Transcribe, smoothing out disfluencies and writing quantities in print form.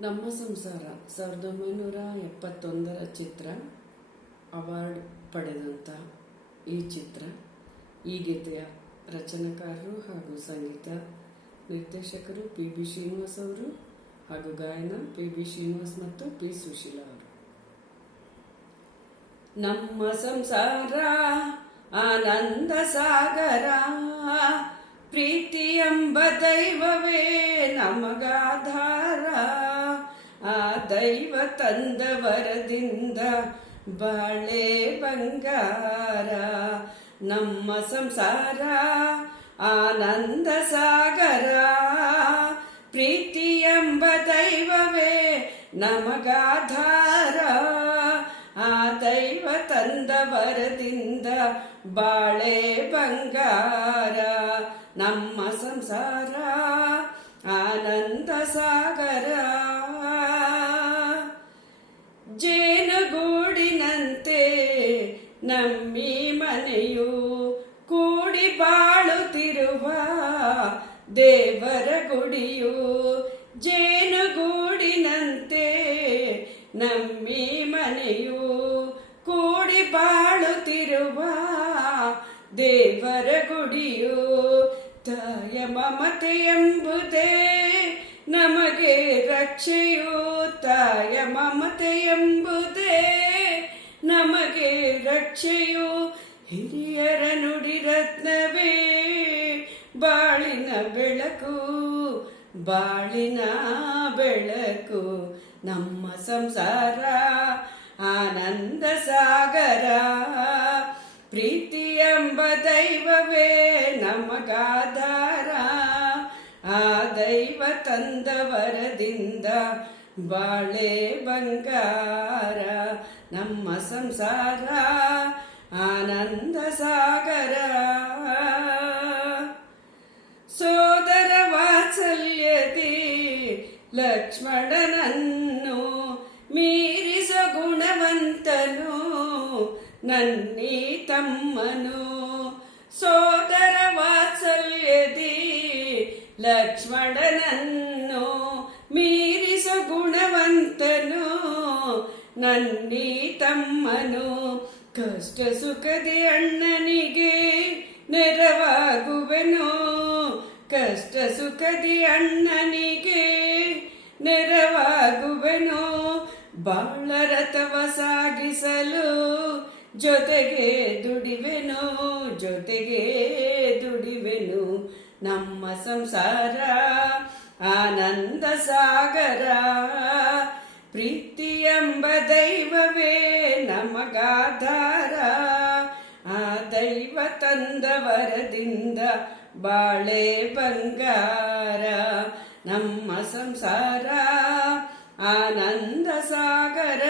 ನಮ್ಮ ಸಂಸಾರ 1971 ಚಿತ್ರ. ಅವಾರ್ಡ್ ಪಡೆದಂಥ ಈ ಚಿತ್ರ, ಈ ಗೀತೆಯ ರಚನಾಕಾರರು ಹಾಗೂ ಸಂಗೀತ ನಿರ್ದೇಶಕರು ಪಿ.ಬಿ. ಶ್ರೀನಿವಾಸ್ ಅವರು ಹಾಗೂ ಗಾಯನ ಪಿ.ಬಿ. ಶ್ರೀನಿವಾಸ್ ಮತ್ತು ಪಿ. ಸುಶೀಲಾ ಅವರು. ನಮ್ಮ ಸಂಸಾರ ಆನಂದ ಸಾಗರ, ಪ್ರೀತಿ ಎಂಬ ದೈವವೇ ನಮಗಾಧಾರ. ಆ ದೈವ ತಂದ ವರದಿಂದ ಬಾಳೆ ಬಂಗಾರ. ನಮ್ಮ ಸಂಸಾರ ಆನಂದ ಸಾಗರ, ಪ್ರೀತಿ ಎಂಬ ದೈವವೇ ನಮಗಾಧಾರ. ಆ ದೈವ ತಂದ ವರದಿಂದ ಬಾಳೆ ಬಂಗಾರ. ನಮ್ಮ ಸಂಸಾರ ಆನಂದ ಸಾಗರ. ಜೇನುಗೂಡಿನಂತೆ ನಮ್ಮಿ ಮನೆಯು, ಕೂಡಿ ಬಾಳುತ್ತಿರುವ ದೇವರ ಗುಡಿಯು. ಜೇನುಗೂಡಿನಂತೆ ನಮ್ಮಿ ಮನೆಯು, ಕೂಡಿ ಬಾಳುತ್ತಿರುವ ದೇವರ ಗುಡಿಯು. ತಾಯ ಮಮತೆ ಎಂಬುದೇ ನಮಗೆ ರಕ್ಷೆಯು. ತಾಯ ಮಮತೆ ಎಂಬುದೇ ನಮಗೆ ರಕ್ಷೆಯು. ಹಿರಿಯರ ನುಡಿ ರತ್ನವೇ ಬಾಳಿನ ಬೆಳಕು, ಬಾಳಿನ ಬೆಳಕು. ನಮ್ಮ ಸಂಸಾರ ಆನಂದ ಸಾಗರ, ಪ್ರೀತಿ ಎಂಬ ದೈವವೇ ನಮಗಾಧಾರ. ಆ ದೈವ ತಂದ ವರದಿಂದ ಬಾಳೆ ಬಂಗಾರ. ನಮ್ಮ ಸಂಸಾರ ಆನಂದ ಸಾಗರ. ಸೋದರ ವಾತ್ಸಲ್ಯದಿ ಲಕ್ಷ್ಮಣನನ್ನು ಮೀರಿಸ ಗುಣವಂತನು ನನ್ನಿ ತಮ್ಮನು. ಸೋದರ ವಾತ್ಸಲ್ಯದಿ ಲಕ್ಷ್ಮಣನನ್ನು ಮೀರಿಸ ಗುಣವಂತನು ನನ್ನಿ ತಮ್ಮನು. ಕಷ್ಟ ಸುಖದಿ ಅಣ್ಣನಿಗೆ ನೆರವಾಗುವೆನು. ಕಷ್ಟ ಸುಖದಿ ಅಣ್ಣನಿಗೆ ನೆರವಾಗುವೆನು. ಬಾಳ ರಥವ ಸಾಗಿಸಲು ಜೊತೆಗೆ ದುಡಿವೆನು, ಜೊತೆಗೆ ದುಡಿವೆನು. ನಮ್ಮ ಸಂಸಾರ ಆನಂದ ಸಾಗರ, ಪ್ರೀತಿ ಎಂಬ ದೈವವೇ ನಮಗಾಧಾರ. ಆ ದೈವ ತಂದ ವರದಿಂದ ಬಾಳೆ ಬಂಗಾರ. ನಮ್ಮ ಸಂಸಾರ ಆನಂದ ಸಾಗರ.